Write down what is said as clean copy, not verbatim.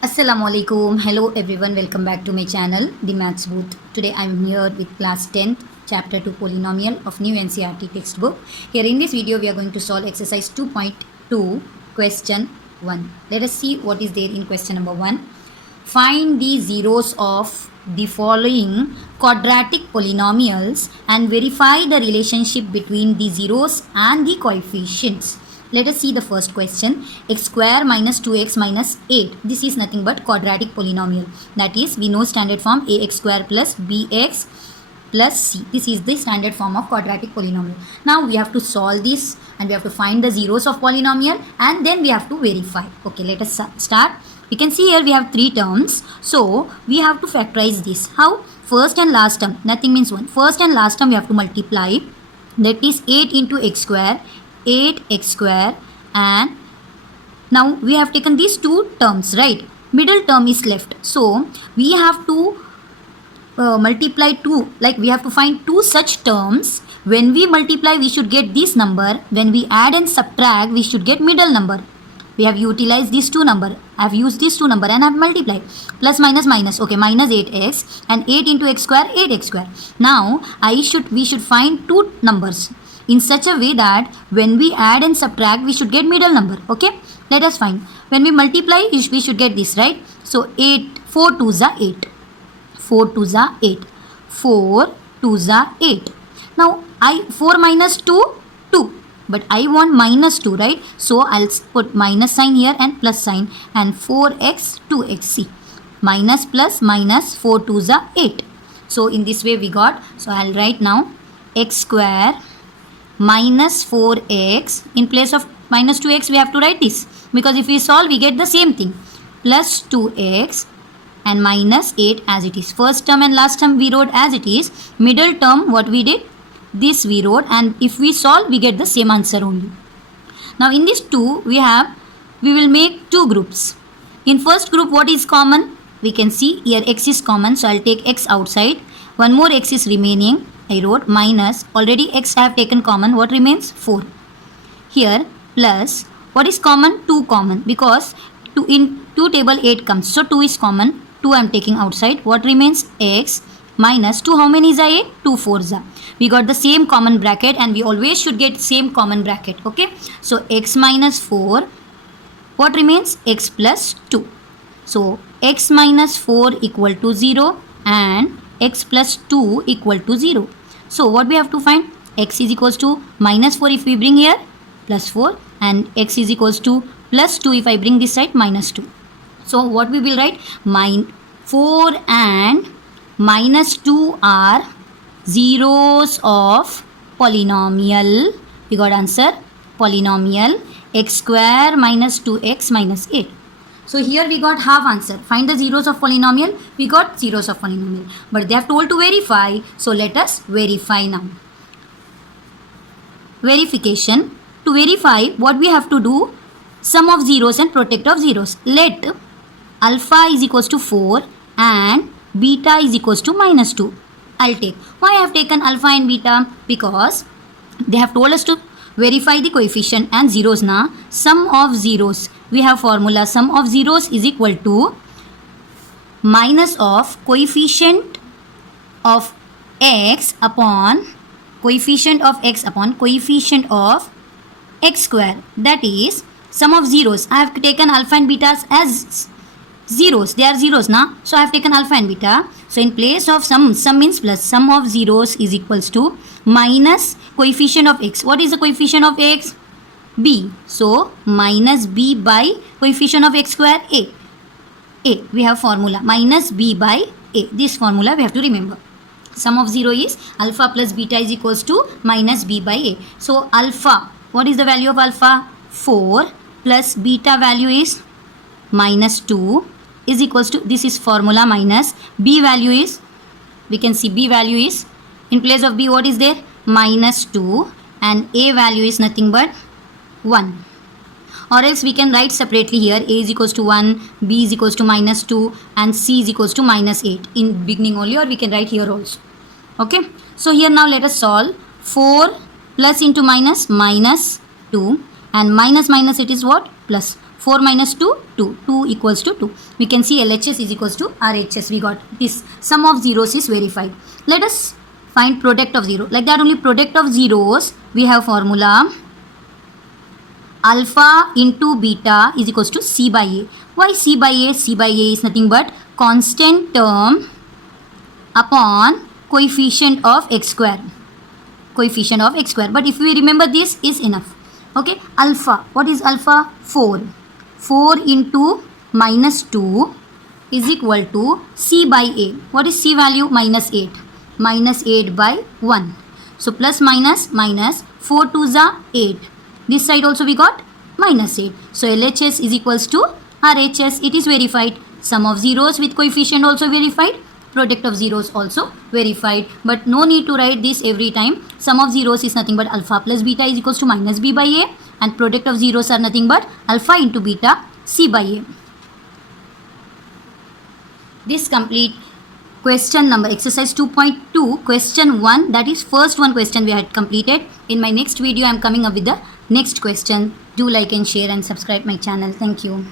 Assalamualaikum. Hello everyone. Welcome back to my channel, The Maths Booth. Today I am here with class 10th, chapter 2 polynomial of new NCERT textbook. Here in this video we are going to solve exercise 2.2 question 1. Let us see what is there in question number 1. Find the zeros of the following quadratic polynomials and verify the relationship between the zeros and the coefficients. Let us see the first question. X square minus 2x minus 8. This is nothing but quadratic polynomial. That is, we know standard form ax square plus bx plus c. This is the standard form of quadratic polynomial. Now we have to solve this and we have to find the zeros of polynomial and then we have to verify. Okay, let us start. You can see here we have three terms. So we have to factorize this. How? First and last term. Nothing means 1. First and last term we have to multiply. That is 8 into x square. 8x square, and now we have taken these two terms, right? Middle term is left, so we have to multiply 2, like we have to find two such terms. When we multiply we should get this number, when we add and subtract we should get middle number. We have utilized these two number. I have used these two number and I have multiplied. Plus minus minus. Okay, minus 8x and 8 into x square, 8x square. Now we should find two numbers in such a way that when we add and subtract we should get middle number. Okay, let us find. When we multiply we should get this, right? So 4 2s are 8. 4 2s are 8. 4 2s are 8. Now 4 minus 2, 2. But I want minus 2, right? So I'll put minus sign here and plus sign, and 4x 2xc. Minus plus minus 4 2s are 8. So in this way we got. So I'll write now x square minus 4x. In place of minus 2x we have to write this, because if we solve we get the same thing, plus 2x and minus 8 as it is. First term and last term we wrote as it is. Middle term what we did, this we wrote, and if we solve we get the same answer only. Now in this 2 we will make two groups. In first group what is common? We can see here x is common, so I'll take x outside. One more x is remaining. I wrote minus, already x I have taken common, what remains? 4. Here plus, what is common? 2 common, because in 2 table 8 comes, so 2 is common. 2 I am taking outside. What remains? X minus 2, how many is 8? 2 4s are. We got the same common bracket and we always should get same common bracket. Okay, so x minus 4, what remains? X plus 2. So x minus 4 equal to 0 and x plus 2 equal to 0. So what we have to find? X is equals to minus 4 if we bring here, plus 4, and x is equals to plus 2 if I bring this side, minus 2. So what we will write? 4 and minus 2 are zeros of polynomial. We got answer, polynomial x square minus 2x minus 8. So here we got half answer. Find the zeros of polynomial. We got zeros of polynomial. But they have told to verify. So let us verify now. Verification. To verify, what we have to do? Sum of zeros and product of zeros. Let alpha is equals to 4 and beta is equals to minus 2. I'll take. Why I have taken alpha and beta? Because they have told us to verify the coefficient and zeros na. Sum of zeros. We have formula, sum of zeros is equal to minus of coefficient of x upon coefficient of x upon coefficient of x square. That is sum of zeros. I have taken alpha and betas as zeros. They are zeros na. So I have taken alpha and beta. So in place of sum means plus, sum of zeros is equals to minus coefficient of x. What is the coefficient of x? B. So minus b by coefficient of x square, a. We have formula minus b by a. This formula we have to remember. Sum of 0 is alpha plus beta is equals to minus b by a. So alpha, what is the value of alpha? 4 plus beta value is minus 2 is equals to, this is formula, minus b value is, we can see b value is, in place of b what is there? Minus 2, and a value is nothing but 1. Or else we can write separately here, a is equals to 1, b is equals to minus 2 and c is equals to minus 8 in beginning only, or we can write here also. Okay, so here now let us solve. 4 plus into minus, minus 2, and minus minus it is what? Plus. 4 minus 2, 2. 2 equals to 2. We can see LHS is equals to RHS. We got this. Sum of zeros is verified. Let us find product of 0. Like that only, product of zeros, we have formula alpha into beta is equals to C by A. Why C by A? C by A is nothing but constant term upon coefficient of x square. Coefficient of x square. But if we remember, this is enough. Okay, alpha. What is alpha? 4. 4 into minus 2 is equal to C by A. What is C value? Minus 8. Minus 8 by 1. So plus minus minus 4 2s are 8. This side also we got minus 8. So LHS is equals to RHS. It is verified. Sum of zeros with coefficient also verified. Product of zeros also verified. But no need to write this every time. Sum of zeros is nothing but alpha plus beta is equals to minus B by A. And product of zeros are nothing but alpha into beta C by A. This complete question number exercise 2.2 question 1, that is first one question we had completed. In my next video I am coming up with the next question. Do like and share and subscribe my channel. Thank you.